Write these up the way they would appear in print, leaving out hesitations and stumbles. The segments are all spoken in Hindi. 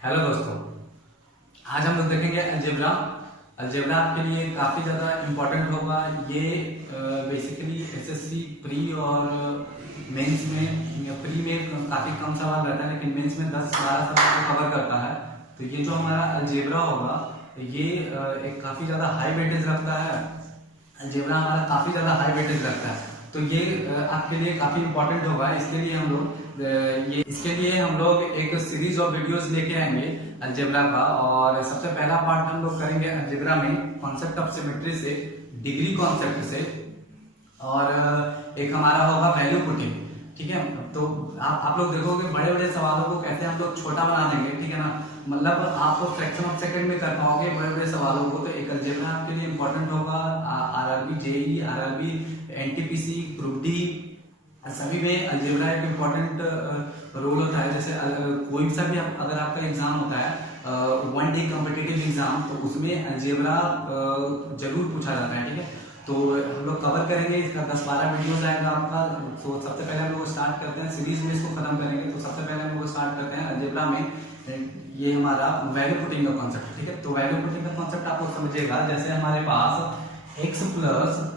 हेलो दोस्तों, आज हम लोग देखेंगे अलजेब्रा। अलजेब्रा आपके लिए काफ़ी ज़्यादा इम्पोर्टेंट होगा। ये बेसिकली एसएससी प्री और मेंस में, प्री में काफ़ी कम सवाल रहता है लेकिन मेंस में 10-12 सवाल को कवर करता है। तो ये जो हमारा अलजेब्रा होगा ये एक काफ़ी ज़्यादा हाई वेटेज रखता है। अलजेब्रा हमारा काफ़ी ज़्यादा हाई वेटेज रखता है, तो ये आपके लिए काफ़ी इम्पोर्टेंट होगा। इसके लिए हम लोग एक सीरीज ऑफ वीडियोस लेके आएंगे अलजेब्रा का। और सबसे पहला पार्ट हम लोग करेंगे अलजेब्रा में कॉन्सेप्ट ऑफ सिमेट्री से, डिग्री कॉन्सेप्ट से, और एक हमारा होगा वैल्यू पुटिंग। ठीक है, तो आप लोग देखोगे बड़े बड़े सवालों को कैसे हम लोग छोटा बना देंगे। ठीक है ना, मतलब आपको फ्रैक्शन ऑफ सेकंड में कर पाओगे बड़े बड़े सवालों को। तो एक अलजेब्रा आपके लिए इंपॉर्टेंट होगा। RRB JE, RRB, NTPC, group D, सभी में अलजेब्रा एक इम्पोर्टेंट रोल होता है। जैसे कोई सा भी अगर आपका एग्जाम होता है 1 डे कॉम्पिटिटिव एग्जाम, तो उसमें अलजेब्रा जरूर पूछा जाता है। ठीक है, तो हम लोग कवर करेंगे, इसका 10-12 वीडियोस आएगा आपका। तो सबसे पहले हम लोग स्टार्ट करते हैं, सीरीज में इसको खत्म करेंगे। तो सबसे पहले हम लोग स्टार्ट करते हैं अलजेब्रा में ये हमारा वैल्यू पुटिंग का कॉन्सेप्ट। ठीक है, तो वैल्यू पुटिंग का कॉन्सेप्ट आप लोग समझिएगा। जैसे हमारे पास x plus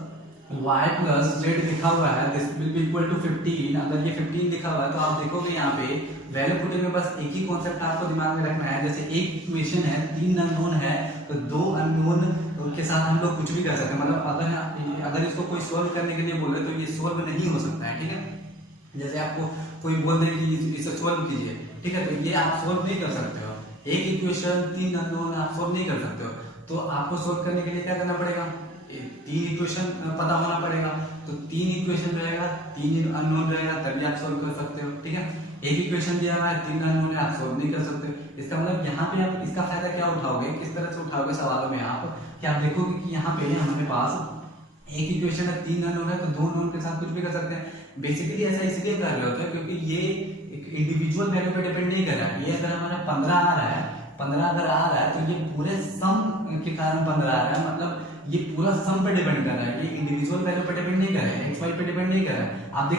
y plus z लिखा हुआ है, this will be equal to 15। अगर ये 15 लिखा हुआ है तो आप देखोगे यहाँ पे वैल्यू पुटिंग में बस एक ही कॉन्सेप्ट आपको दिमाग में रखना है। जैसे एक इक्वेशन है, 3 अननोन है, तो 2 अननोन के साथ हम लोग कुछ भी कर सकते हैं। मतलब अगर इसको कोई सोल्व करने के लिए बोले तो ये सोल्व नहीं हो सकता है। ठीक है, जैसे आपको कोई बोल दे कि इसे सोल्व कीजिए, ठीक है, तो ये आप सोल्व नहीं कर सकते हो। एक इक्वेशन 3 अननोन आप सोल्व नहीं कर सकते हो। तो आपको सोल्व करने के लिए क्या करना पड़ेगा, 3 इक्वेशन पता होना पड़ेगा। तो 3 इक्वेशन रहेगा, 3 अननोन रहेगा, तभी आप सोल्व कर सकते हो। ठीक है, एक इक्वेशन दिया हुआ है, 3 अननोन है, आप सोल्व नहीं कर सकते। इसका मतलब यहाँ पे आप इसका फायदा क्या उठाओगे, किस तरह से उठाओगे सवालों में आप, कि आप देखोगे कि यहाँ पे हमारे पास एक इक्वेशन है, 3 अननोन है, तो 2 अननोन के साथ कुछ भी कर सकते हैं। बेसिकली ऐसा इसलिए कर रहे होते हैं क्योंकि ये एक इंडिविजुअल वैल्यू पे डिपेंड नहीं कर रहा है। ये अगर हमारा 15 आ रहा है, 15 अगर आ रहा है तो ये पूरे सम के कारण 15 आ रहा है। मतलब ये पूरा सम पे डिपेंड कर रहा है, ये इंडिविजुअल वैल्यू पे डिपेंड नहीं कर रहा है, एक्स वाई पे डिपेंड नहीं कर रहा है। आप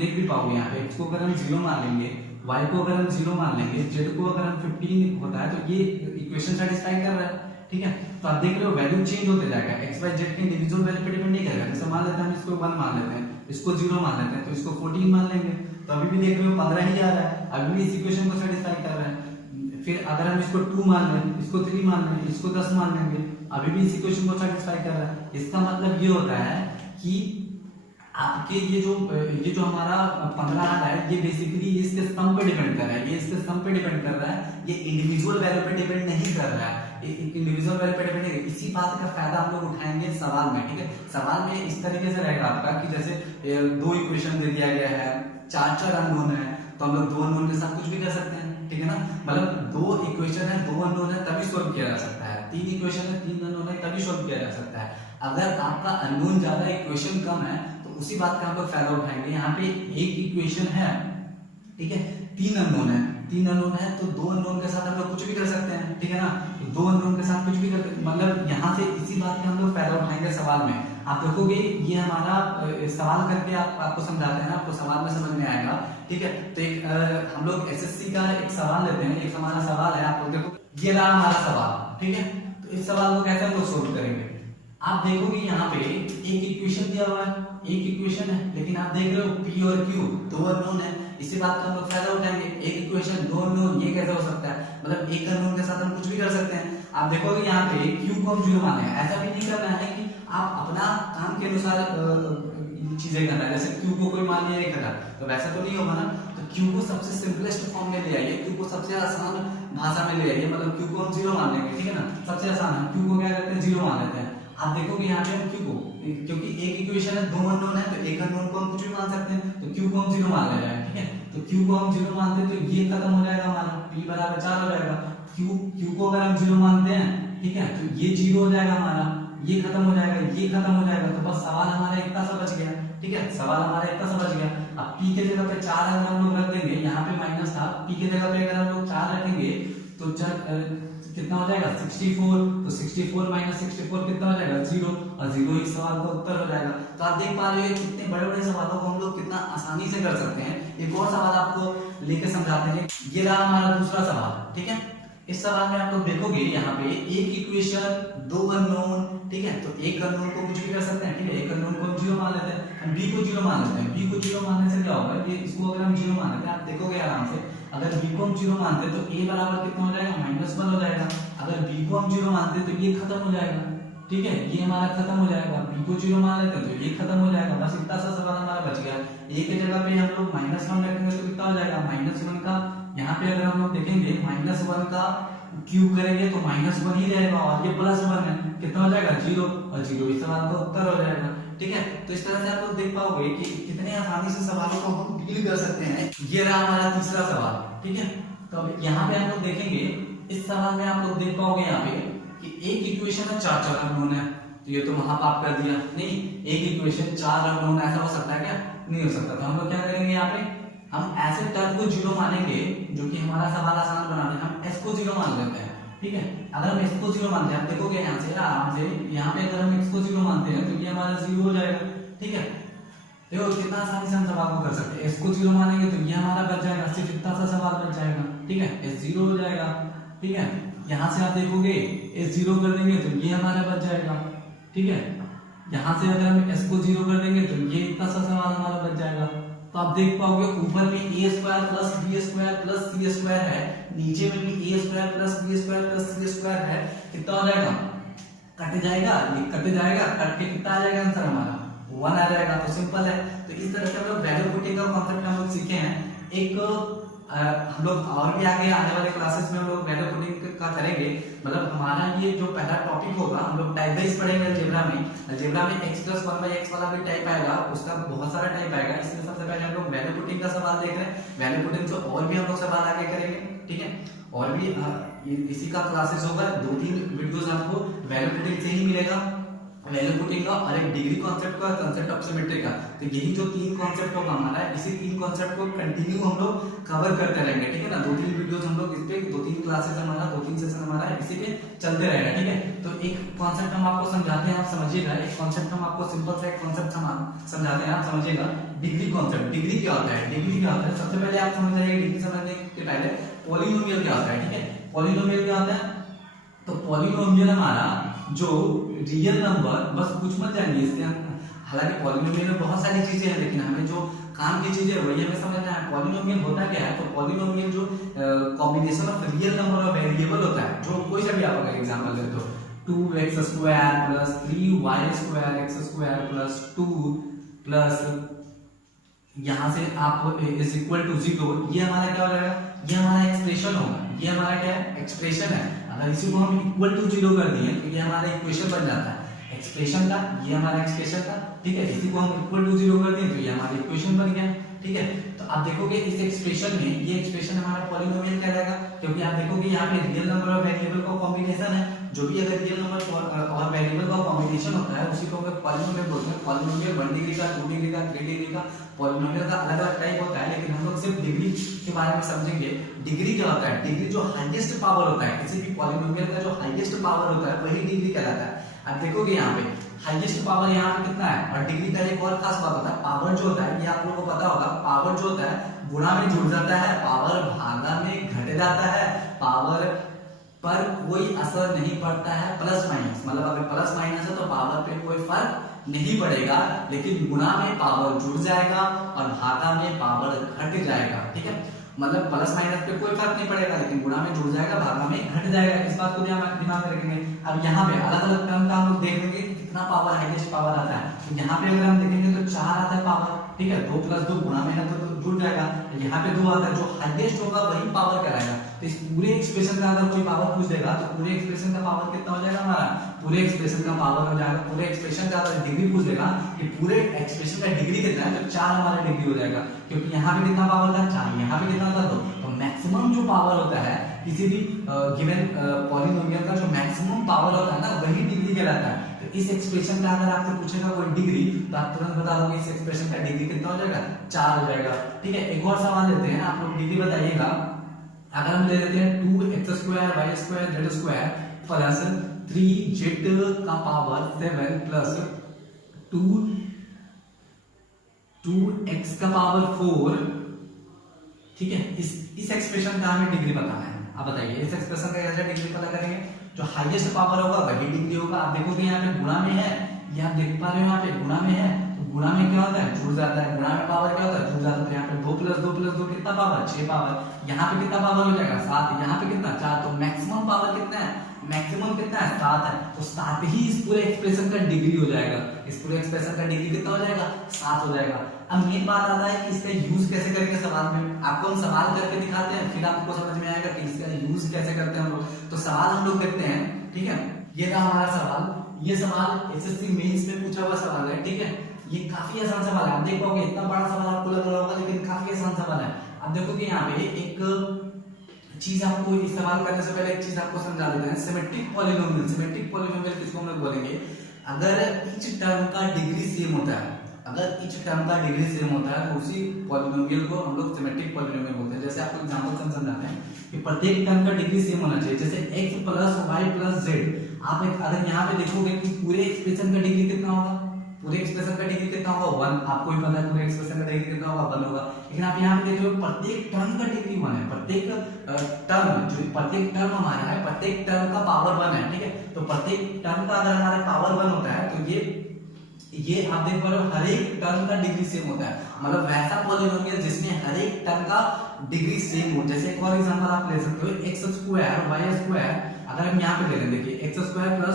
देख भी पाओगे यहाँ पे, एक्स को अगर हम 0 मान लेंगे, वाई को अगर हम 0 मान लेंगे, जेड को अगर हम 15 होता है, तो ये इक्वेशन सेटिस्फाई कर रहा है। ठीक है, तो आप देख रहे हो वैल्यू चेंज होते जाएगा, एक्स वाई जेड के इंडिविजुअल वैल्यू पे डिपेंड नहीं करेगा। जैसे मान लेते हैं हम इसको 1 मान लेते हैं, इसको 0 मान लेते हैं, तो इसको 14 मान लेंगे, तो अभी भी देख रहे हो 15 ही आ रहा है, अभी भी इस इक्वेशन को सेटिस्फाई कर रहा है। फिर अगर हम इसको 2 मान लें, इसको 3 मान लें, इसको 10 मान लेंगे, अभी भी इस इक्वेशन को सेटिस्फाई कर रहा है। इसका मतलब ये होता है कि आपके ये जो हमारा 15 आ रहा है, ये बेसिकली इसके सम पे डिपेंड कर रहा है, ये इसके सम पे डिपेंड कर रहा है, ये इंडिविजुअल वैल्यू पे डिपेंड नहीं कर रहा है, इंडिविजुअल वैल्यू पे डिपेंड नहीं। इसी बात का फायदा हम लोग उठाएंगे सवाल में। ठीक है, सवाल में इस तरीके से रहेगा आपका कि जैसे 2 इक्वेशन दे दिया गया है, 4 अननोन है, तो हम लोग 2 अननोन के साथ कुछ भी कर सकते हैं। ठीक है ना, मतलब 2 इक्वेशन है, 2 अननोन है, तभी सोल्व किया जा सकता है। 3 इक्वेशन है, 3 अननोन है, तभी सोल्व किया जा सकता है। अगर आपका अननोन ज्यादा, इक्वेशन कम है, तो उसी बात का हम लोग फायदा उठाएंगे। यहाँ पे एक इक्वेशन है, ठीक है, 3 अननोन है, 3 अननोन है, तो 2 अननोन के साथ हम लोग कुछ भी कर सकते हैं। ठीक है ना, तो 2 अननोन के साथ कुछ भी कर, मतलब यहाँ से इसी बात का हम लोग फायदा उठाएंगे सवाल में। आप देखोगे ये हमारा सवाल करके आपको समझाते हैं, आपको सवाल में समझ में आएगा। ठीक है, तो एक हम लोग एसएससी का एक सवाल लेते हैं। एक हमारा सवाल है, आप लोग देखो, ये रहा हमारा सवाल। ठीक है, तो इस सवाल को कैसे हम लोग सोल्व करेंगे। आप देखोगे यहाँ पे एक इक्वेशन दिया हुआ है, एक इक्वेशन है, लेकिन आप देख रहे हो पी और क्यू 2 अननोन है। इसी बात का हम लोग फायदा उठाएंगे। एक इक्वेशन 2 अननोन, ये कैसे हो सकता है, मतलब एक अननोन के साथ हम कुछ भी कर सकते हैं। आप देखोगे यहाँ पे क्यू को हम 0 मानेंगे। ऐसा भी नहीं करना है कि आप अपना काम के अनुसार चीजें करना है। जैसे क्यू को कोई मान लिया 1000, तो वैसा तो नहीं होगा ना। तो क्यू को सबसे सिंपलेस्ट फॉर्म में ले आइए, क्यू को सबसे आसान भाषा में ले आइए, मतलब क्यू को हम 0 मान लेंगे। ठीक है ना, सबसे आसान है, क्यू को क्या करते हैं, 0 मान लेते हैं। आप देखोगे यहाँ पे हम क्यू को, क्योंकि एक इक्वेशन है, 2 अननोन है, तो एक अननोन को हम कुछ भी मान सकते हैं, तो क्यू को हम 0 मान ले रहे हैं। ठीक है, तो क्यू को हम 0 मानते हैं, तो ये खत्म हो जाएगा हमारा, p बराबर 4 हो जाएगा। क्यू को अगर हम 0 मानते हैं, ठीक है, तो ये 0 हो जाएगा हमारा, ये खत्म हो जाएगा, ये खत्म हो जाएगा, तो बस सवाल हमारा इतना सा बच गया। ठीक है, सवाल हमारा इतना सा बच गया। अब p के जगह पे 4 अगर हम लोग रख देंगे, यहाँ पे माइनस था, p के जगह पे अगर हम लोग 4 रखेंगे तो कितना हो जाएगा, 64। तो 64 माइनस 64 कितना हो जाएगा, 0, और 0 इस सवाल का उत्तर हो जाएगा। तो आप देख पा रहे हो कितने बड़े बड़े सवालों को हम लोग कितना आसानी से कर सकते हैं। एक और सवाल आपको लेके समझाते हैं। ये रहा हमारा दूसरा सवाल। ठीक है, इस सवाल में आप लोग देखोगे यहाँ पे एक इक्वेशन, दो अननोन, ठीक है। तो एक अननोन को कुछ भी कर सकते हैं, ठीक है। एक अननोन को हम जीरो मान लेते हैं, हम बी को जीरो मान लेते हैं। बी को जीरो मानने से क्या होगा, ये इसको अगर हम जीरो मान लेते हैं, आप देखोगे आराम से, अगर बी को हम जीरो मानते हैं तो ए बराबर कितना हो जाएगा, -1 हो जाएगा। अगर बी को हम जीरो मानते हैं तो ये खत्म हो जाएगा, ठीक है, ये हमारा खत्म हो जाएगा। बी को जीरो मान लेते हैं तो ये खत्म हो जाएगा। बस इतना सा सवाल हमारा बच गया। ए के जगह पे हम लोग -1 रखेंगे तो कितना हो जाएगा, -1 का, यहाँ पे अगर हम लोग देखेंगे -1 का क्यूब करेंगे तो -1 ही रहेगा, और ये +1 है, कितना हो जाएगा, 0, और 0 इस सवाल का उत्तर हो जाएगा, ठीक है। तो इस तरह से आप लोग देख पाओगे कि कितने आसानी से सवालों को हम डील कर सकते हैं। ये रहा हमारा तीसरा सवाल, ठीक है। तो अब यहाँ पे आप लोग देखेंगे, इस सवाल में आप लोग देख पाओगे यहाँ पे कि एक इक्वेशन है, चार अननोन है, तो ये तो महापाप कर दिया। नहीं, एक इक्वेशन 4 अननोन, ऐसा हो सकता है क्या, नहीं हो सकता। तो हम लोग क्या करेंगे, यहाँ पे हम ऐसे टर्म को जीरो मानेंगे जो कि हमारा सवाल आसान बना दे। हम s को जीरो मान लेते हैं, ठीक है। अगर हम s को जीरो मानते हैं, आप देखोगे यहाँ से आराम से, यहाँ पे अगर हम x को जीरो मानते हैं तो ये हमारा 0 हो जाएगा, ठीक है। देखो कितना आसानी से हम सवाल को कर सकते हैं। s को जीरो मानेंगे तो ये हमारा बच जाएगा, सिर्फ इतना सा सवाल बच जाएगा, ठीक है। s 0 हो जाएगा, ठीक है। यहाँ से आप देखोगे s 0 कर देंगे तो ये हमारा बच जाएगा, ठीक है। यहाँ से अगर हम s को 0 कर देंगे तो ये इतना सा सवाल हमारा बच जाएगा। तो आप देख पाओगे ऊपर में a² + b² + c² है, नीचे में भी a² + b² + c² है, कितना हो जाएगा, कट जाएगा, ये कट जाएगा, कट के कितना आ जाएगा आंसर हमारा, 1 आ जाएगा। तो सिंपल है। तो इस तरह से हम लोग वैल्यू पुटिंग का कॉन्सेप्ट हम लोग सीखे हैं। एक हम लोग और भी आगे आने वाले क्लासेस में हम लोग वैल्यू पुटिंग का करेंगे। मतलब हमारा ये जो पहला टॉपिक होगा, हम लोग टाइप वाइज पढ़ेंगे अलजेब्रा में। अलजेब्रा में x+1/x वाला भी टाइप आएगा, उसका बहुत सारा टाइप आएगा। इसमें सबसे पहले हम लोग वैल्यू पुटिंग का सवाल देख रहे हैं। वैल्यू पुटिंग से और भी हम लोग सवाल आगे करेंगे, ठीक है। और भी इसी का क्लासेस होगा, 2-3 वीडियोस आपको वैल्यू पुटिंग से ही मिलेगा, वैल्यू पुटिंग का और एक डिग्री कॉन्सेप्ट का, कंसेप्ट ऑफ सिमेट्री का। तो यही जो 3 कॉन्सेप्ट होगा हमारा, इसी 3 कॉन्सेप्ट को कंटिन्यू हम लोग कवर करते रहेंगे, ठीक है ना। 2-3 वीडियोस हम लोग इस पे, 2-3 क्लासेस हमारा, 2-3 सेशन हमारा इसी पे चलते रहेगा, ठीक है। तो एक कॉन्सेप्ट हम आपको समझाते हैं, आप समझिएगा। एक कॉन्सेप्ट हम आपको सिंपल सा एक कॉन्सेप्ट समझाते हैं, आप समझिएगा। डिग्री कॉन्सेप्ट, डिग्री क्या होता है, डिग्री क्या होता है, सबसे पहले आप समझ जाइए। डिग्री समझने के पहले पॉलिनोमियल क्या होता है, ठीक है। पॉलिनोमियल क्या होता है, तो पॉलिनोमियल हमारा जो रियल नंबर, बस कुछ मत जानिए इसके, हालांकि पॉलिनोमियल में बहुत सारी चीजें हैं, लेकिन हमें जो काम की चीजें वही हमें समझना है। पॉलिनोमियल होता क्या है, तो पॉलिनोमियल जो कॉम्बिनेशन ऑफ रियल नंबर और वेरिएबल होता है, जो कोई सा भी आप अगर एग्जांपल ले तो 2x² + 3y² x² + 2 प्लस यहाँ से आप इज इक्वल टू 0, ये हमारा क्या हो जाएगा, ये हमारा एक्सप्रेशन होगा। ये हमारा क्या है, एक्सप्रेशन है। अगर इसी को हम इक्वल टू 0 कर दिए तो ये हमारा इक्वेशन बन जाता है एक्सप्रेशन का, ये हमारा एक्सप्रेशन था, ठीक है। इसी को हम इक्वल टू 0 कर दिए तो ये हमारा इक्वेशन बन गया, ठीक है। तो आप देखोगे इस एक्सप्रेशन में, ये एक्सप्रेशन हमारा पॉलिनोमियल कहलाएगा, क्योंकि आप देखोगे यहाँ पे रियल नंबर और वेरिएबल का कॉम्बिनेशन है। जो भी अगर रियल नंबर और वेरिएबल का कॉम्बिनेशन होता है उसी को हम पॉलिनोमियल बोलते हैं। पॉलिनोमियल 1 डिग्री का, 2 डिग्री का, 3 डिग्री का, पॉलिनोमियल का अलग अलग टाइप होता है, लेकिन हम लोग सिर्फ डिग्री के बारे में समझेंगे। डिग्री क्या होता है, डिग्री जो हाईएस्ट पावर होता है, किसी भी पॉलिनोमियल का जो हाईएस्ट पावर होता है वही डिग्री कहलाता है। आप देखोगे यहाँ पे हाईएस्ट पावर यहाँ पे कितना है, और डिग्री का एक और खास बात होता है, पावर जो होता है, ये आप लोगों को पता होगा, पावर जो होता है गुणा में जुड़ जाता है, पावर भागा में घट जाता है, पावर पर कोई असर नहीं पड़ता है, प्लस माइनस, मतलब अगर प्लस माइनस है तो पावर पे कोई फर्क नहीं पड़ेगा, लेकिन गुणा में पावर जुड़ जाएगा और भागा में पावर घट जाएगा, ठीक है। मतलब प्लस माइनस पे कोई फर्क नहीं पड़ेगा, लेकिन गुणा में जुड़ जाएगा, भागा में घट जाएगा। इस बात को दिमाग में रखेंगे। अब यहाँ पे अलग अलग टर्म का हम लोग देख लेंगे कितना पावर, हाईएस्ट पावर आता है। तो यहाँ पे अगर हम देखेंगे तो 4 आता है पावर, ठीक है। 2 + 2 गुणा में है तो जुड़ जाएगा। यहाँ पे 2 आता है, जो हाईएस्ट होगा वही पावर कराएगा। तो इस पूरे एक्सप्रेशन का अगर कोई पावर पूछ देगा तो पूरे एक्सप्रेशन का पावर कितना हो जाएगा हमारा, पूरे एक्सप्रेशन का पावर हो जाएगा। पूरे एक्सप्रेशन का अगर डिग्री पूछ देगा कि पूरे एक्सप्रेशन का डिग्री कितना है, तो 4 हमारा डिग्री हो जाएगा, क्योंकि यहाँ पे कितना पावर था, 4, यहाँ पे कितना था, 2। तो मैक्सिमम जो पावर होता है किसी भी गिवन पॉलिनोमियल का, जो मैक्सिमम पावर होता है ना, वही डिग्री कहलाता है। तो इस एक्सप्रेशन का अगर आपसे पूछेगा कोई डिग्री, तो आप तुरंत बता दोगे इस एक्सप्रेशन का डिग्री कितना हो जाएगा, 4 हो जाएगा, ठीक है। एक और सवाल लेते हैं, आप लोग डिग्री बताइएगा। अगर हम ले लेते हैं 2x² y² z² plus 3z का पावर 7 प्लस 2x का पावर 4, ठीक है। इस एक्सप्रेशन का हमें डिग्री बताना है। आप बताइए इस एक्सप्रेशन का कैसे डिग्री पता करेंगे? जो हाईएस्ट पावर होगा वही डिग्री होगा। आप देखोगे यहाँ पे गुणा में है, ये आप देख पा रहे हो यहाँ पे गुणा में है, तो गुणा में क्या होता है? जुड़ जाता है। गुणा में पावर क्या होता है? जुड़ जाता है। तो यहाँ पे 2 + 2 + 2 कितना पावर? 6 पावर। यहाँ पे कितना पावर हो जाएगा? 7। यहाँ पे कितना? 4। तो मैक्सिमम पावर कितना है? मैक्सिमम कितना है? 7 है। तो 7 ही इस पूरे एक्सप्रेशन का डिग्री हो जाएगा। इस पूरे एक्सप्रेशन का डिग्री कितना हो जाएगा? 7 हो जाएगा। अब मेन बात आता है कि इसका यूज कैसे करेंगे सवाल में। आपको हम सवाल करके दिखाते हैं, फिर आपको समझ में आएगा कि इसका यूज कैसे करते हैं हम लोग। तो सवाल हम लोग देखते हैं, ठीक है। ये रहा हमारा सवाल। ये सवाल एसएससी मेंस में पूछा हुआ सवाल है, ठीक है। ये काफी आसान सवाल है। आप देख पाओगे इतना बड़ा सवाल आपको लग रहा होगा, लेकिन काफी आसान सवाल है। आप देखोगे यहाँ पे एक चीज आपको इस सवाल करने से पहले एक चीज आपको समझा देते हैं। सिमेट्रिक पॉलिनोमियल, सिमेट्रिक पॉलिनोमियल किसको हम लोग बोलेंगे? अगर ईच टर्म का डिग्री सेम होता है, अगर ईच टर्म का डिग्री सेम होता है तो उसी पॉलिनोमियल को हम लोग सिमेट्रिक पॉलिनोमियल बोलते हैं। जैसे आपको एग्जांपल से समझाते हैं कि प्रत्येक टर्म का डिग्री सेम होना चाहिए। जैसे x + y + z, आप अगर यहाँ पे देखोगे कि पूरे एक्सप्रेशन का डिग्री कितना होगा? पूरे एक्सप्रेशन का डिग्री कितना होगा? 1। आपको भी पता है पूरे एक्सप्रेशन का डिग्री कितना होगा? 1 होगा। लेकिन आप यहाँ पे देख रहे हो प्रत्येक टर्म का डिग्री 1 है। प्रत्येक टर्म हमारा है, प्रत्येक टर्म का पावर 1 है, ठीक है। तो प्रत्येक टर्म का अगर हमारा पावर 1 होता है तो ये आप देख पा रहे हो हर एक टर्म का डिग्री सेम होता है। मतलब वैसा पॉलिनोमियल जिसमें हर एक टर्म का डिग्री सेम हो। जैसे एक और एग्जांपल आप ले सकते हो, x² y²। अगर हम यहाँ पे ले लें, देखिए x² + y² +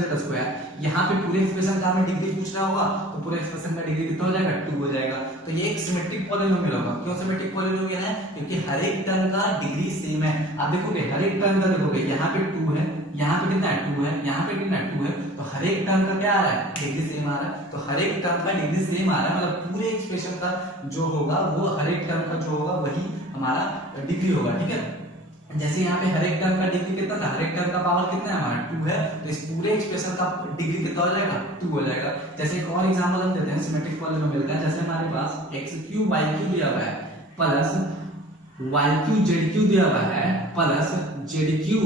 z², यहाँ पे पूरे एक्सप्रेशन का हमें डिग्री पूछना होगा तो पूरे एक्सप्रेशन का डिग्री कितना हो जाएगा? 2 हो जाएगा। तो ये एक सिमेट्रिक पॉलिनोमियल होगा। क्यों सिमेट्रिक पॉलिनोमियल है? क्योंकि हर एक टर्म का डिग्री सेम है। आप देखोगे हर एक टर्म का देखोगे यहाँ पे 2 है, यहाँ पे कितना है? 2 है, यहाँ पे कितना है? 2 है। तो हर एक टर्म का क्या आ रहा है? डिग्री सेम आ रहा है। तो हर एक टर्म का डिग्री सेम आ रहा है, मतलब पूरे एक्सप्रेशन का जो होगा वो हर एक टर्म का जो होगा वही हमारा डिग्री होगा, ठीक है। जैसे यहाँ पे हर एक टर्म का डिग्री कितना था? हर एक टर्म का पावर कितना है हमारा? 2 है। तो इस पूरे एक्सप्रेशन का डिग्री कितना हो जाएगा? 2 हो जाएगा। जैसे एक और एग्जांपल हम देते हैं सिमेट्रिक पॉलिनोमियल का। जैसे हमारे पास x³ y³ दिया हुआ है प्लस y³ z³ दिया हुआ है प्लस z³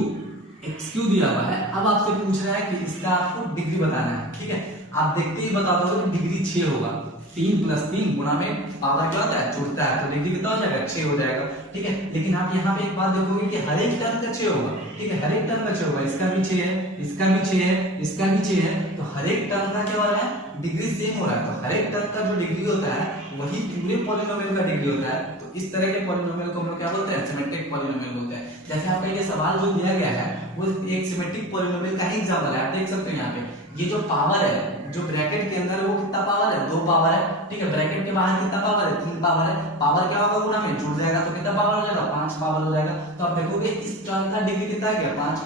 x³ दिया हुआ है। अब आपसे पूछ रहा है कि इसका आपको डिग्री बताना है, ठीक है। आप देखते ही बता दो कि डिग्री 6 होगा। 3 + 3 गुणा में पावर क्या होता है? जुड़ता है। तो डिग्री कितना हो जाएगा? 6 हो जाएगा, ठीक है। लेकिन आप यहाँ पे एक बात देखोगे कि हर एक टर्म का 6 होगा, ठीक है। हर एक टर्म का 6 होगा। इसका भी 6 है, इसका भी 6 है, इसका भी 6 है। तो हर एक टर्म का क्या हो रहा है? डिग्री सेम हो रहा है। तो हर एक टर्म का जो डिग्री होता है वही पूरे पॉलिनोमियल का डिग्री होता है। तो इस तरह के पॉलिनोमियल को हम लोग क्या बोलते हैं? सिमेट्रिक पॉलिनोमियल बोलते हैं। जैसे आपका ये सवाल जो दिया गया है वो एक सिमेट्रिक पॉलिनोमियल का ही एग्जांपल है। आप देख सकते हो यहाँ पे ये जो पावर है, जो ब्रैकेट के अंदर वो कितना पावर है? 2 पावर है, ठीक है। ब्रैकेट के बाहर कितना पावर है? 3 पावर है। पावर क्या होगा? गुणा में जुड़ जाएगा तो कितना पावर हो जाएगा? 5 पावर हो जाएगा। तो आप देखोगे इस टर्म का डिग्री कितना आ गया? 5।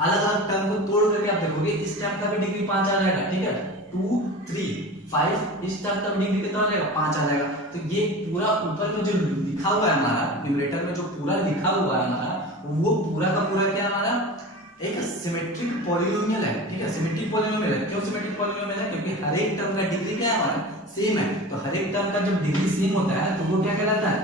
अलग अलग टर्म को तोड़ करके आप देखोगे इस टर्म का भी डिग्री 5 आ जाएगा, ठीक है। 2 3 5 इस टर्म का डिग्री कितना हो जाएगा? 5 आ जाएगा। तो ये पूरा ऊपर में जो लिखा हुआ है हमारा न्यूमरेटर में, जो पूरा लिखा हुआ है हमारा, वो पूरा का पूरा क्या हमारा एक सिमेट्रिक पॉलिनोमियल है, ठीक है। सिमेट्रिक पॉलिनोमियल है। क्यों सिमेट्रिक पॉलिनोमियल है? क्योंकि हर एक टर्म का डिग्री क्या है हमारा? सेम है। तो हर एक टर्म का जब डिग्री सेम होता है तो वो क्या कहलाता है?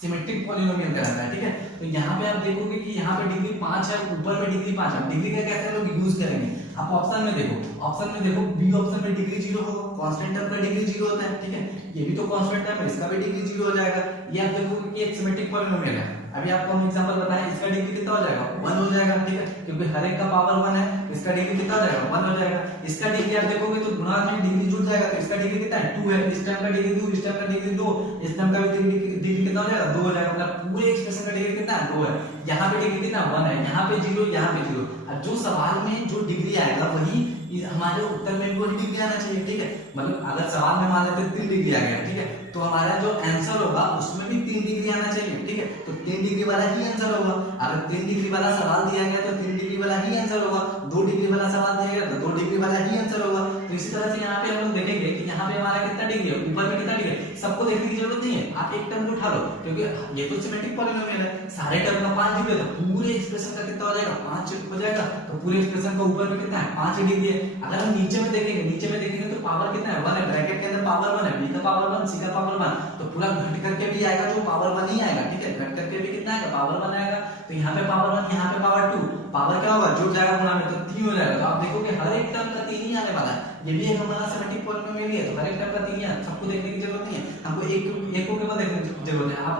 सिमेट्रिक पॉलिनोमियल कहलाता है, ठीक है। तो यहाँ पे आप देखोगे कि यहाँ पे डिग्री 5 है, ऊपर में डिग्री 5 है। डिग्री का कैसे लोग यूज करेंगे? आप ऑप्शन में देखो, ऑप्शन में देखो बी ऑप्शन में डिग्री 0 होगा। कांस्टेंट टर्म का डिग्री 0 होता है, ठीक है। ये भी तो कांस्टेंट टर्म है, इसका भी डिग्री 0 हो जाएगा। ये आप देखोगे कि एक सिमेट्रिक पॉलिनोमियल है। अभी आपको हम एग्जांपल बताएं, इसका डिग्री कितना हो जाएगा? 1 हो जाएगा, ठीक है। क्योंकि हर एक का पावर 1 है, इसका डिग्री कितना हो जाएगा? 1 हो जाएगा। इसका डिग्री आप देखोगे तो गुणा में डिग्री जुड़ जाएगा, तो इसका डिग्री कितना है? 2 है। इस टर्म का डिग्री 2, इस टर्म का डिग्री 2, इस टर्म का डिग्री कितना हो जाएगा? 2 हो जाएगा। मतलब पूरे एक्सप्रेशन का डिग्री कितना है? 2 है। यहाँ पे डिग्री कितना? 1 है। यहाँ पे 0, यहाँ पे 0। अब जो सवाल में जो डिग्री आएगा वही हमारे उत्तर में भी वही डिग्री आना चाहिए, ठीक है। मतलब अगर सवाल में मान लेते 3 डिग्री आ गया, ठीक है, तो हमारा जो आंसर होगा उसमें भी 3 डिग्री आना चाहिए, ठीक है। तो 3 डिग्री वाला ही आंसर होगा। अगर 3 डिग्री वाला सवाल दिया गया तो 3 डिग्री वाला ही आंसर होगा। 2 डिग्री वाला सवाल दिया गया तो 2 डिग्री वाला ही आंसर होगा। तो इसी तरह से यहाँ पे हम लोग देखेंगे कि यहाँ पे हमारा कितना डिग्री है, ऊपर में कितना डिग्री है, सबको देखने की जरूरत नहीं है। आप एक टर्म उठा लो, क्योंकि ये तो सिमेट्रिक पॉलिनोमियल है। सारे टर्म का 5 डिग्री है तो पूरे एक्सप्रेशन का कितना हो जाएगा? 5 हो जाएगा। तो पूरे एक्सप्रेशन का ऊपर में कितना है? 5 डिग्री है। अगर हम नीचे में देखेंगे तो पावर कितना है? 1 है। ब्रैकेट के अंदर पावर 1 है, बी का पावर 1, सी का पावर 1, तो पूरा घट करके भी आएगा तो पावर 1 ही आएगा, ठीक है। घट करके भी कितना आएगा? पावर 1 आएगा। तो यहाँ पे पावर 1, यहाँ पे पावर 2, पावर क्या होगा? जुड़ जाएगा गुणा में, तो 3 हो जाएगा। तो आप देखोगे हर एक टर्म का 3 ही आने वाला है। ये भी एक हमारा सिमेट्रिक पॉलिनोमियल है, तो हर एक टर्म का 3 है, सबको देखने की जरूरत नहीं है, हमको एक को केवल देखने की जरूरत है। आप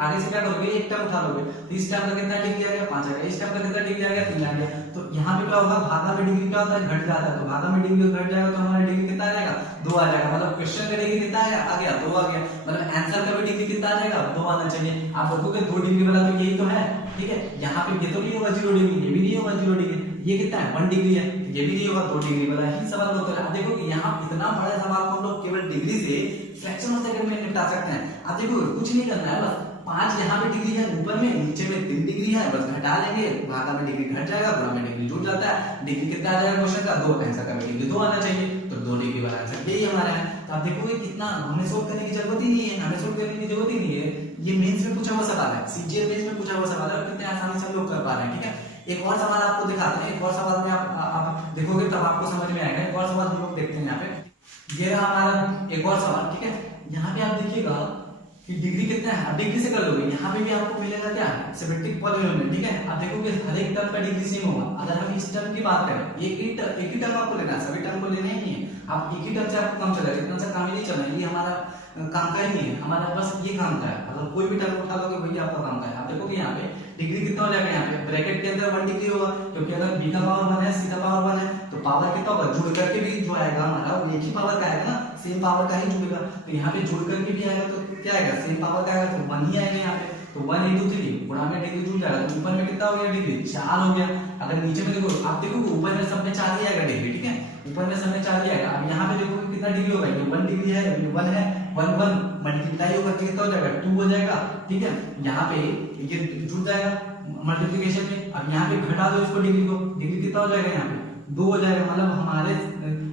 आगे से क्या करोगे, एक टर्म उठा लोगे, तो इस टर्म का कितना डिग्री आ गया 5 आ गया, इस टर्म का कितना डिग्री आ गया 3 आ गया। तो यहाँ पे क्या होगा, भागा में डिग्री क्या होता है, घट जाता है, तो भागा में डिग्री घट जाएगा तो हमारा डिग्री कितना आ जाएगा 2 आ जाएगा, मतलब क्वेश्चन का डिग्री कितना आ गया 2 आ गया, मतलब आंसर का भी डिग्री कितना आ जाएगा 2 आना चाहिए। आप देखोगे 2 डिग्री वाला तो यही तो है, ठीक है, यहाँ पे ये तो नहीं होगा 0 डिग्री, ये भी नहीं होगा 0 डिग्री, ये कितना है 1 डिग्री है, ये भी नहीं होगा 2 डिग्री वाला ही सवाल होता है। आप देखो कि यहाँ इतना बड़ा सवाल को हम लोग केवल डिग्री से फ्रैक्शन ऑफ सेकंड में निपटा सकते हैं। आप देखो कुछ नहीं करना है, बस 5 यहाँ पे डिग्री है ऊपर में, नीचे में 3 डिग्री है, बस घटा लेंगे, भागा में डिग्री घट जाएगा, गुणा में डिग्री जुड़ जाता है, डिग्री कितना आ जाएगा क्वेश्चन का 2, आंसर का डिग्री 2 आना चाहिए, तो 2 डिग्री वाला आंसर यही हमारा है। तो आप देखोगे कितना हमें सोल्व करने की जरूरत ही नहीं है, हमें सोल्व करने की जरूरत ही नहीं है, ये मेंस में पूछा हुआ सवाल है, सीजीएल मेंस में पूछा हुआ सवाल है, और कितने आसानी से हम लोग कर पा रहे हैं, ठीक है। एक और सवाल आपको दिखाते हैं, एक और सवाल में आप देखोगे तब आपको समझ में आएगा। एक और सवाल हम लोग देखते हैं यहाँ पे, ये रहा हमारा एक और सवाल, ठीक है। यहाँ पे आप देखिएगा कि डिग्री कितना है, आप डिग्री से कर लोगे, यहाँ पे भी आपको मिलेगा क्या, सिमेट्रिक पॉलिनोमियल, ठीक है। आप देखोगे हर एक टर्म का डिग्री सेम होगा। अगर हम इस टर्म की बात करें, एक ही टर्म आपको लेना है, सभी टर्म को लेना ही नहीं है, आप एक ही टर्म से आपको काम चलेगा, इतना सा काम ही नहीं चलना, ये हमारा काम का ही नहीं है, हमारा बस ये काम का है, मतलब कोई भी टर्म उठा लोगे वही आपका काम का है। आप देखोगे यहाँ पे डिग्री कितना हो जाएगा, यहाँ पे ब्रैकेट के अंदर 1 डिग्री होगा, क्योंकि अगर b का पावर 1 है, c का पावर 1 है, तो पावर कितना होगा, जुड़ करके भी जो आएगा हमारा वो एक ही पावर का आएगा ना, सेम पावर का ही जुड़ेगा, तो यहाँ पे जुड़ करके भी आएगा तो क्या आएगा, सेम पावर का आएगा, तो 1 ही आएगा यहाँ पे, तो 1 into 3 गुणा में डिग्री जुड़ जाएगा, तो ऊपर में कितना हो गया डिग्री 4 हो गया। अगर नीचे में देखो, आप देखो ऊपर में सब में 4 ही आएगा डिग्री, ठीक है, ऊपर में सब में 4 ही आएगा। अब यहाँ पे देखो कितना डिग्री होगा, ये 1 डिग्री है, ये 1 है, 1 1 मल्टीप्लाई होकर कितना हो जाएगा 2 हो जाएगा, ठीक है। यहाँ पे ये जुड़ जाएगा मल्टीप्लिकेशन में। अब यहाँ पे घटा दो इसको, डिग्री को, डिग्री कितना हो जाएगा यहाँ पे 2 हो जाएगा, मतलब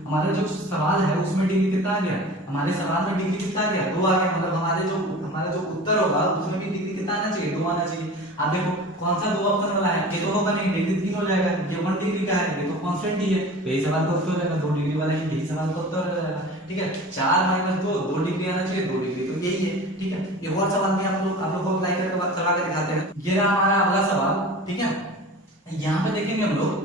हमारा जो सवाल है उसमें डिग्री कितना आ गया, हमारे सवाल में डिग्री कितना आ गया 2 आ गया, मतलब हमारा जो उत्तर होगा उसमें भी डिग्री कितना आना चाहिए 2 आना चाहिए। आप देखो कौन सा 2 ऑप्शन वाला है, ये तो होगा नहीं, डिग्री 3 हो जाएगा, ये 1 डिग्री का है, ये तो कांस्टेंट ही है, तो यही सवाल का उत्तर हो जाएगा 2 डिग्री वाला है, यही सवाल का उत्तर हो जाएगा, ठीक है। 4 - 2 2 डिग्री आना चाहिए, 2 डिग्री तो यही है, ठीक है। एक और सवाल में आप लोग को अप्लाई करके बाद चला के दिखाते हैं। ये रहा हमारा अगला सवाल, ठीक है। यहाँ पे देखेंगे हम लोग,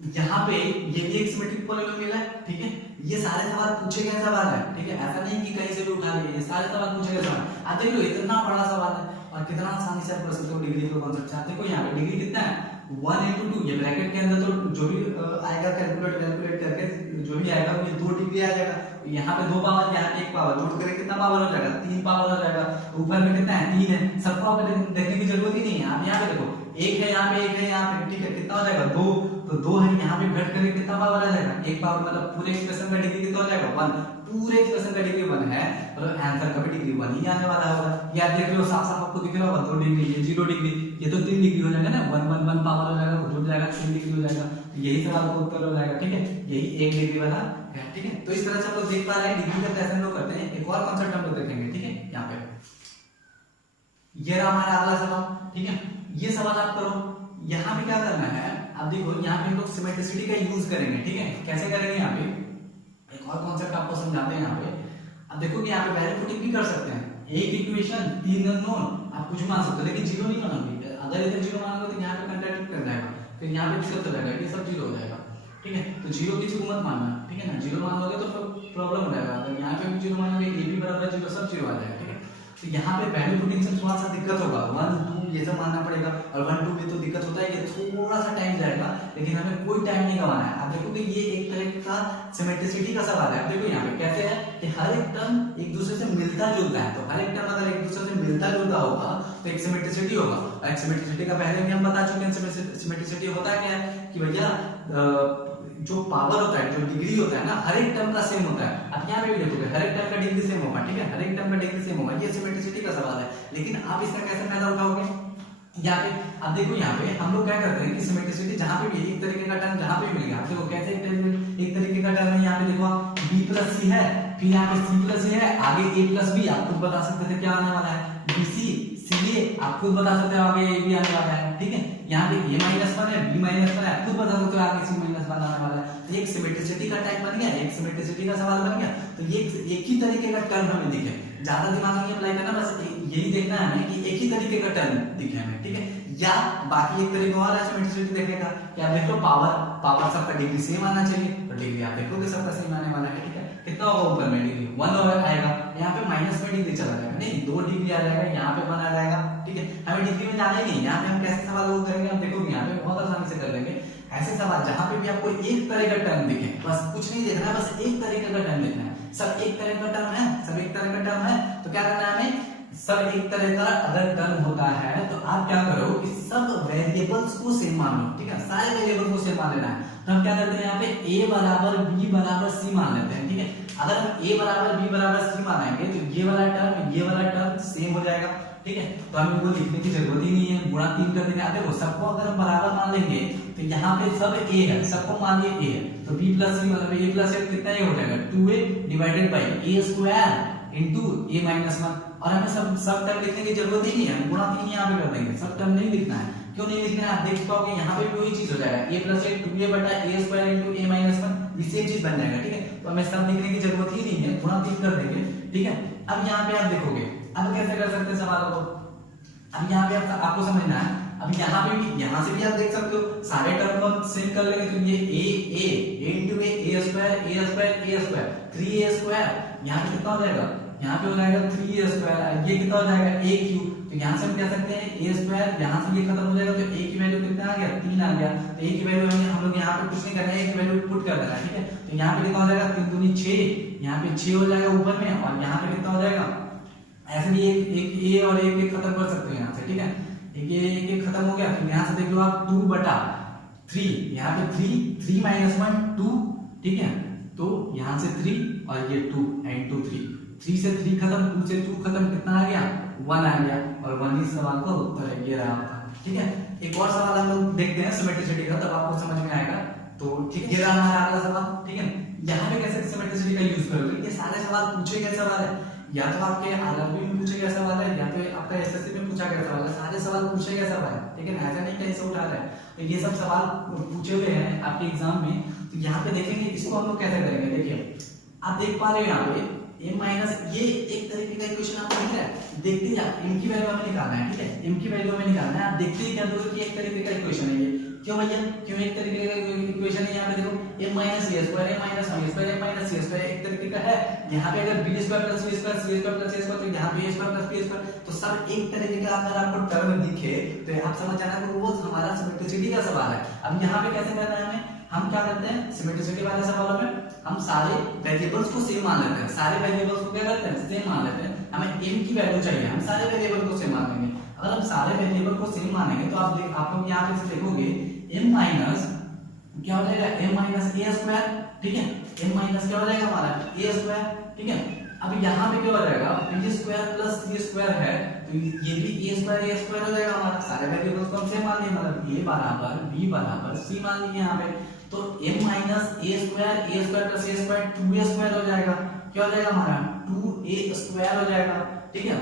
यहाँ पे ये भी एक सिमेट्रिक पॉलिनोमियल है, ठीक है। ये सारे सवाल पूछे गए सवाल है, ठीक है, ऐसा नहीं कि कहीं से भी उठा लिए, ये सारे सवाल पूछे गए सवाल। आप देख लो इतना बड़ा सवाल है और कितना आसानी से आप कर सकते हो डिग्री को कॉन्सेप्ट। आप देखो यहाँ पे डिग्री कितना है 1 into 2, ये ब्रैकेट के अंदर तो जो भी आएगा कैलकुलेट करके जो भी आएगा ये 2 डिग्री आ जाएगा। यहाँ पे 2 पावर, यहाँ पे 1 पावर, जोड़ करके कितना पावर हो जाएगा 3 पावर हो जाएगा। ऊपर में कितना है 3 है, सबको आप देखने की जरूरत ही नहीं है। आप यहाँ पे देखो 1 है, यहाँ पे 1 है, यहाँ पे, ठीक है, कितना हो जाएगा 2, तो 2 है, यहाँ पे घट करके कितना पावर आ जाएगा 1 पावर, मतलब पूरे एक्सप्रेशन का डिग्री कितना हो जाएगा 1, पूरे एक्सप्रेशन का डिग्री 1 है, और आंसर का भी डिग्री 1 ही आने वाला होगा। ये आप देख रहे हो साफ साफ आपको दिख रहा होगा 2 डिग्री, ये 0 डिग्री, ये तो 3 डिग्री हो जाएगा ना, 1 1 1 पावर हो जाएगा, जुड़ जाएगा 3 डिग्री हो जाएगा, यही सवाल का उत्तर हो जाएगा, ठीक है, यही 1 डिग्री वाला है, ठीक है। तो इस तरह से हम लोग देख पा रहे हैं डिग्री का कैसे हम लोग करते हैं। एक और कांसेप्ट हम लोग देखेंगे, ठीक है। यहाँ पे ये रहा हमारा अगला सवाल, ठीक है, ये सवाल आप करो। यहाँ पे क्या करना है, आप देखो यहाँ पे हम लोग सिमेट्रिसिटी का यूज करेंगे, ठीक है। कैसे करेंगे, यहाँ पे एक और कॉन्सेप्ट आपको समझाते हैं। यहाँ पे आप देखो कि यहाँ पे वैल्यू पुटिंग भी कर सकते हैं, एक इक्वेशन 3 अननोन, आप कुछ मान सकते हो, लेकिन 0 नहीं मानोगे। अगर इधर 0 मानोगे तो यहाँ पे कंट्राडिक्ट कर जाएगा, फिर यहाँ पे दिक्कत हो जाएगा, ये सब 0 हो जाएगा, ठीक है। तो 0 किसी को मत मानना, ठीक है ना, 0 मान लोगे तो प्रॉब्लम हो जाएगा। अगर यहाँ पे भी 0 मानोगे, ये भी बराबर है 0, सब 0 आ जाएगा, ठीक है। तो यहाँ पे वैल्यू पुटिंग से थोड़ा सा दिक्कत होगा, 1 2 ये सब मानना पड़ेगा, और 1 2 में तो दिक्कत होता है, ये थोड़ा सा टाइम जाएगा, लेकिन हमें कोई टाइम नहीं गंवाना है। आप देखोगे ये एक तरह का सिमेट्रिसिटी का सवाल है। आप देखो यहाँ पे कैसे है कि हर एक टर्म एक दूसरे से मिलता जुलता है, तो हर एक टर्म अगर एक दूसरे से मिलता जुलता होगा तो एक सिमेट्रिसिटी होगा। और एक सिमेट्रिसिटी का पहले भी हम बता चुके हैं, सिमेट्रिसिटी होता है क्या है कि भैया जो पावर होता है, जो डिग्री होता है ना, हर एक टर्म का सेम होता है। आप यहाँ पे भी देखोगे हर एक टर्म का डिग्री सेम होगा, ठीक है, हर एक टर्म का डिग्री सेम होगा, ये सिमेट्रिसिटी का सवाल है। लेकिन आप इसका कैसे फायदा उठाओगे, यहाँ पे आप देखो, यहाँ पे हम लोग क्या करते हैं कि सिमेट्रिसिटी जहाँ पे भी एक तरीके का टर्म जहाँ पे मिल गया, आप देखो कैसे एक तरीके का टर्म है। यहाँ पे देखो b + c है, फिर यहाँ पे c + a है, आगे a + b, आप खुद बता सकते थे क्या आने वाला है, bc ca, आप खुद बता सकते हो आगे a भी आने वाला है, ठीक है। यहाँ पे a - 1 है, b - 1 है, आप खुद बता सकते हो आगे c - 1 आने वाला है। तो एक सिमेट्रिसिटी का टाइप बन गया, एक सिमेट्रिसिटी का सवाल बन गया। तो ये एक ही तरीके का टर्म हमें दिखे, ज्यादा दिमाग नहीं अप्लाई करना, बस यही देखना है हमें कि एक ही तरीके का टर्म दिखे हमें, ठीक है। या बाकी एक तरीका और सिमेट्रिसिटी देखने का कि आप देख लो पावर सबका डिग्री सेम आना चाहिए, तो डिग्री आप देखोगे सबका सेम आने वाला है, ठीक है। कितना होगा ऊपर में डिग्री 1 ओवर आएगा, यहाँ पे माइनस में डिग्री चला जाएगा, नहीं 2 डिग्री आ जाएगा, यहाँ पे 1 आ जाएगा, ठीक है। हमें डिग्री में जाना ही नहीं, यहाँ पे हम कैसे सवाल वो करेंगे आप देखोगे, यहाँ पे बहुत आसानी से कर लेंगे ऐसे सवाल जहाँ पे भी आपको एक तरह का टर्म दिखे, बस कुछ नहीं देखना है, बस एक तरीके का टर्म देखना है, सब एक तरह का टर्म है, सब एक तरह का टर्म है, तो क्या करना है हमें, सब एक तरह का अगर टर्म होता है तो आप क्या करो कि सब वेरिएबल्स को सेम मान लो, ठीक है, सारे वेरिएबल्स को सेम मान लेना है। तो हम क्या करते हैं यहाँ पे a बराबर b बराबर c मान लेते हैं, ठीक है। अगर हम a बराबर b बराबर c मानेंगे तो ये वाला टर्म सेम हो जाएगा, ठीक है। तो हमें वो लिखने की जरूरत ही नहीं है, गुणा 3 कर देंगे। अब देखो सबको अगर हम बराबर मान लेंगे तो यहाँ पे सब a है, सबको मान लिया a है, तो b प्लस c मतलब a प्लस a कितना ये हो जाएगा 2a divided by a square into a minus 1। और हमें सब टर्म लिखने की जरूरत ही नहीं है, गुणा 3 यहाँ पे कर देंगे, सब टर्म नहीं लिखना है। क्यों नहीं लिखना है आप देख पाओगे, यहाँ पे भी वही चीज हो जाएगा a प्लस a 2a बटा a square into a minus 1, ये सेम चीज बन जाएगा, ठीक है। तो हमें सब लिखने की जरूरत ही नहीं है, गुणा 3 कर देंगे, ठीक है। अब यहाँ पे आप देखोगे अब कैसे कर सकते हैं सवालों को, अब यहाँ पे आपको समझना है, अब यहाँ पे भी यहाँ से भी आप देख सकते हो सारे टर्म को हम सेम कर लेंगे, तो ये a into a square 3a square, यहाँ पे कितना हो जाएगा, यहाँ पे हो जाएगा 3a स्क्वायर, ये कितना हो जाएगा a क्यूब। तो यहाँ से हम कह सकते हैं a स्क्वायर, यहाँ से ये खत्म हो जाएगा, तो a की वैल्यू कितना आ गया 3 आ गया, तो a की वैल्यू हम लोग यहाँ पे कुछ नहीं करना है, a की वैल्यू पुट कर देना है, ठीक है। तो यहाँ पे कितना हो जाएगा 3 दूनी 6, यहाँ पे 6 हो जाएगा ऊपर में, और यहाँ पे कितना हो जाएगा, ऐसे भी एक a और एक खत्म कर सकते हो यहाँ से, ठीक है। एक खत्म हो गया, फिर यहाँ से देख लो आप 2 बटा 3, यहाँ पे 3 माइनस 1 2, ठीक है। तो यहाँ से 3 और ये 2 एंड 2 3 से 3 खत्म, 2 से 2 खत्म, कितना आ गया 1 आ गया, और 1 इस सवाल का उत्तर है, ये रहा आपका, ठीक है। एक और सवाल हम लोग देखते हैं सिमेट्रिसिटी का, तब आपको समझ में आएगा। तो ठीक, ये रहा हमारा अगला सवाल, ठीक है। यहाँ पे कैसे सिमेट्रिसिटी का यूज करोगे, ये सारे सवाल पूछे गए सवाल है, या तो आपके आरआरबी में पूछे गए सवाल है, या तो आपका एसएससी में पूछा गया सवाल है, सारे सवाल पूछे गए सवाल है, ठीक है। ऐसा नहीं कहीं से उठा रहे हैं, तो ये सब सवाल पूछे हुए हैं आपके एग्जाम में। तो यहाँ पे देखेंगे इसको हम लोग कैसे करेंगे, देखिए आप देख पा रहे हो यहाँ पे m माइनस, ये एक तरीके का इक्वेशन आपको दिख रहा है, देखते ही आप m की वैल्यू हमें निकालना है, ठीक है। m की वैल्यू हमें निकालना है, आप देखते ही क्या दोस्तों कि एक तरीके का इक्वेशन है ये, क्यों भैया, क्यों एक तरीके का इक्वेशन है, यहाँ पे देखो m minus a square m minus b square m minus c square एक तरीके का है। यहाँ पे अगर b square plus c square c square plus a square, तो यहाँ पे a square plus b square, तो सब एक तरीके का अगर आपको टर्म दिखे तो आप समझ जाना कि वो हमारा सिमेट्रिसिटी का सवाल है। अब यहाँ पे कैसे करना है हमें, हम क्या करते हैं सिमेट्रिसिटी वाले सवालों में हम सारे वेरिएबल्स को सेम मान लेते हैं, सारे वेरिएबल्स को क्या करते हैं सेम मान लेते हैं। हमें m की वैल्यू चाहिए, हम सारे वेरिएबल को सेम मान लेंगे। अगर हम सारे वेरिएबल को सेम मानेंगे तो आप लोग यहाँ पे देखोगे m माइनस क्या हो जाएगा m माइनस a स्क्वायर, ठीक है। m माइनस क्या हो जाएगा हमारा a स्क्वायर, ठीक है। अब यहाँ पे क्या हो जाएगा b square plus c square है, तो ये भी a स्क्वायर हो जाएगा हमारा, सारे वेरिएबल्स को हम सेम मान लिए, मतलब a बराबर b बराबर c मान लिए यहाँ पे। तो m minus a square plus a square 2a square हो जाएगा, क्या हो जाएगा हमारा 2a स्क्वायर हो जाएगा, ठीक है।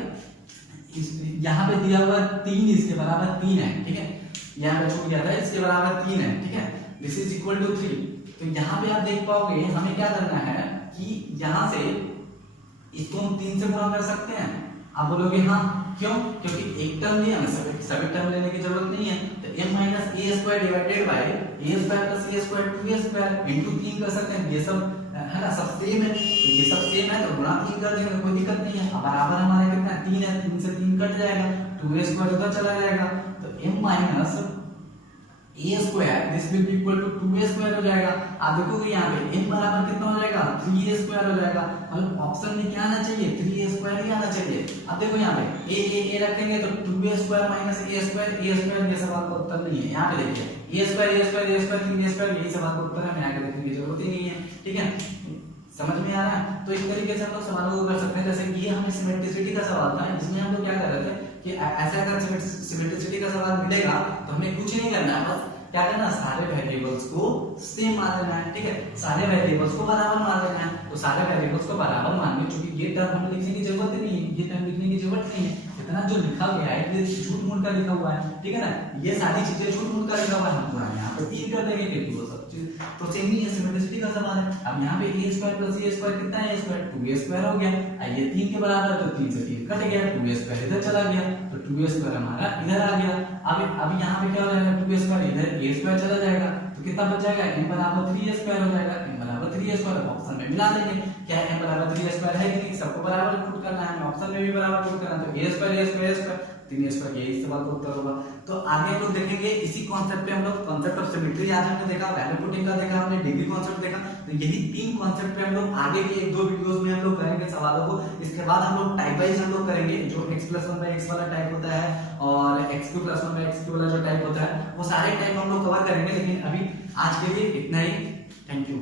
यहाँ पे दिया हुआ 3 इसके बराबर 3 है, ठीक है। यहाँ पे छूट गया था, इसके बराबर 3 है, ठीक है। This is equal to 3। तो यहाँ पे आप देख पाओगे हमें क्या करना है कि यहाँ से इसको हम 3 से गुणा कर सकते हैं। आप बोलोगे हाँ क्यों, क्योंकि एक टर्म लिया, हमें सभी टर्म लेने की जरूरत नहीं है। तो m minus a square divided by a square plus a square 2a square into 3 कर सकते हैं, ये सब है ना, सब सेम है, तो ये सब सेम है तो गुणा 3 कर देंगे, कोई दिक्कत नहीं है। अब बराबर हमारे कितना 3 है, 3 से 3 कट जाएगा, 2a स्क्वायर उधर चला जाएगा, तो m minus a square this will be equal to 2a square हो जाएगा। आप देखोगे यहाँ पे m बराबर कितना हो जाएगा 3a स्क्वायर हो जाएगा, मतलब ऑप्शन में क्या आना चाहिए 3a स्क्वायर ही आना चाहिए। अब देखो यहाँ पे a रखेंगे तो 2a square minus a square ये सवाल का उत्तर नहीं है। यहाँ पे देखिए a स्क्वायर 3a स्क्वायर यही सवाल का उत्तर है, यहाँ देखने की जरूरत ही नहीं है, ठीक है। समझ में आ रहा है। तो इस तरीके से हम लोग सवालों को कर सकते हैं। जैसे ये हमें सिमेट्रिसिटी का सवाल था, इसमें हम लोग क्या कर रहे थे कि ऐसा अगर सिमेट्रिसिटी का सवाल मिलेगा तो हमें कुछ नहीं करना है, बस क्या करना, सारे वेरिएबल्स को सेम मान लेना है, ठीक है। सारे वेरिएबल्स को बराबर मान लेना है, तो सारे वेरिएबल्स को बराबर मान लें, क्योंकि ये टर्म हमें लिखने की जरूरत नहीं है, ये टर्म लिखने की जरूरत नहीं है। इतना जो लिखा गया है ये झूठ मूठ का लिखा हुआ है, ठीक है ना, ये सारी चीजें झूठ मूठ का लिखा हुआ है, हम पूरा यहाँ पे 3 कर देंगे क्योंकि वो सब चीज तो सेम ही है, सिमेट्रिसिटी का सवाल है। अब यहाँ पे a square plus a square कितना है, a स्क्वायर 2a स्क्वायर हो गया, ये 3 के बराबर है तो 3 से 3 कट गया, 2a स्क्वायर इधर चला गया तो 2a स्क्वायर हमारा इधर आ गया। अब यहाँ पे क्या हो जाएगा, 2a स्क्वायर इधर a स्क्वायर चला जाएगा तो कितना बच जाएगा, m बराबर 3a स्क्वायर हो जाएगा, m बराबर 3a स्क्वायर ऑप्शन में मिला देंगे, क्या m बराबर 3a स्क्वायर है कि नहीं, सबको बराबर पुट करना है, ऑप्शन में भी बराबर पुट करना है, तो a square a square a square 3a square यही सवाल का उत्तर होगा। तो आगे हम लोग देखेंगे इसी कॉन्सेप्ट पे, हम लोग कॉन्सेप्ट ऑफ सिमेट्री आज हमने देखा, वैल्यू पुटिंग का देखा हमने, डिग्री कॉन्सेप्ट देखा, तो यही 3 कॉन्सेप्ट पे हम लोग आगे के 1-2 वीडियोस में हम लोग करेंगे सवालों को। इसके बाद हम लोग टाइप वाइज हम लोग करेंगे, जो x+1/x वाला टाइप होता है और x3+1/x3 वाला जो टाइप होता है वो सारे टाइप हम लोग कवर करेंगे, लेकिन अभी आज के लिए इतना ही। Thank you.